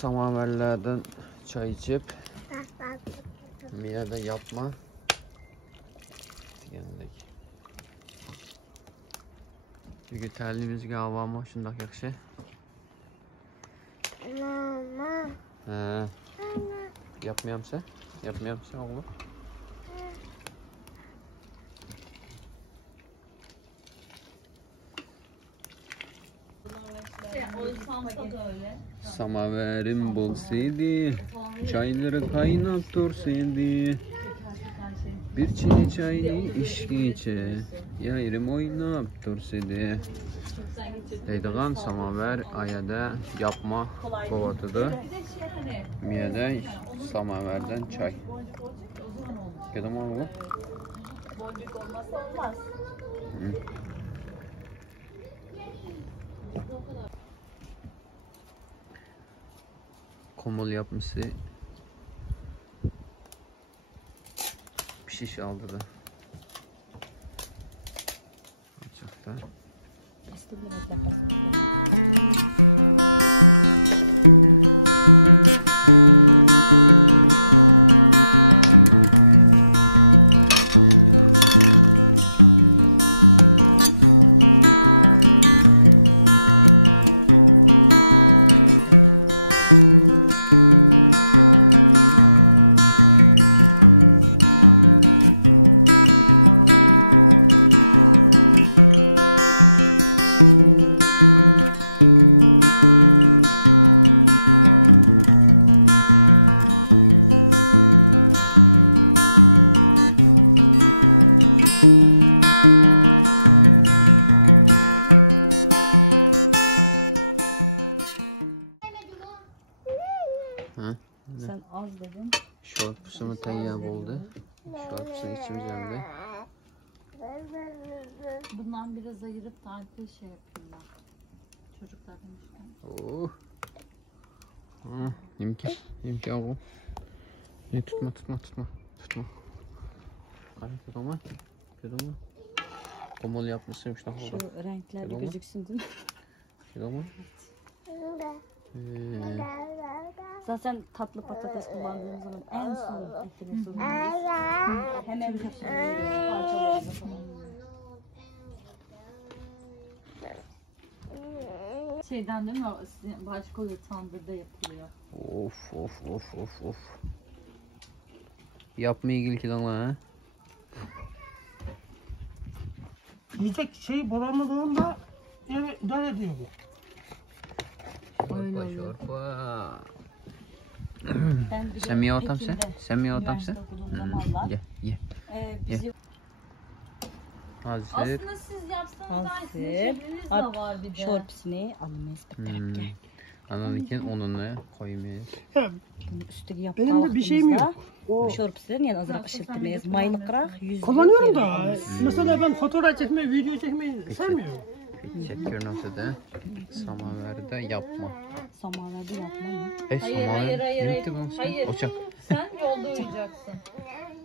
Samaverlerden çay içip Mia'da yatma. Çünkü terlimizga avamo shundoq yaxshi. Mama. Ha. Yapmayapsan? Yapmayapsan oğlum? Olsamsa da öyle. Samaverim bulsaydı, çayları kaynat dursaydı. Bir çiğ çay işkiçe, yayrım oynap dursaydı. Deydiğen samaver ayada yapma kovatıdı. Miyada samaverden çay. Kadam oğlum? Boncuk olmazsa olmaz. Komol yapması pişiş aldı da. Açıkta. Sen az dedin. Şorpusunu tayyab oldu. Şorpusu içimizde. Bundan biraz ayırıp tarife şey yapayım ben. Çocuklar demişken. Oh. Nimke oğlum. Ne tutma. Tutma. Tamam. Komol yapmışsın işte. Şu renklerde gözüksün değil mi? Zaten tatlı patates kullandığımız zaman en son ekliyorsunuz. Hemen bir parçalarını falan. Şeyden değil mi? O başka oluyor, tandırda yapılıyor. Of. Yapmaya ilgili lan ha. Yiyecek şey bulamadığında ev idare ediyor bu. Öyle oluyor. Ben bir de Sen mi ortamsın? Pekin'de Sen mi ortamsın? üniversite okuduğum zamanlar Ye. bizi Hazır. aslında siz yapsanız Hazır. At şorpusunu alınmayız bir taraf gel. Ananıken onunu koymayız. Bunu üstüge Benim yapıp de bir şeyim yok. O şorpusunu yani azırak ışıltmayız. Maylıkırak yüzlü kullanıyorum da mesela ben fotoğraf çekmeyi, video çekmeyi sevmiyorum. Çekiyor nasıl da? Samaverde yapma. Samaverde yapma mı? Hayır. Bitti bu. Hayır. Ocak. Sen yolda uyuyacaksın. Hemen.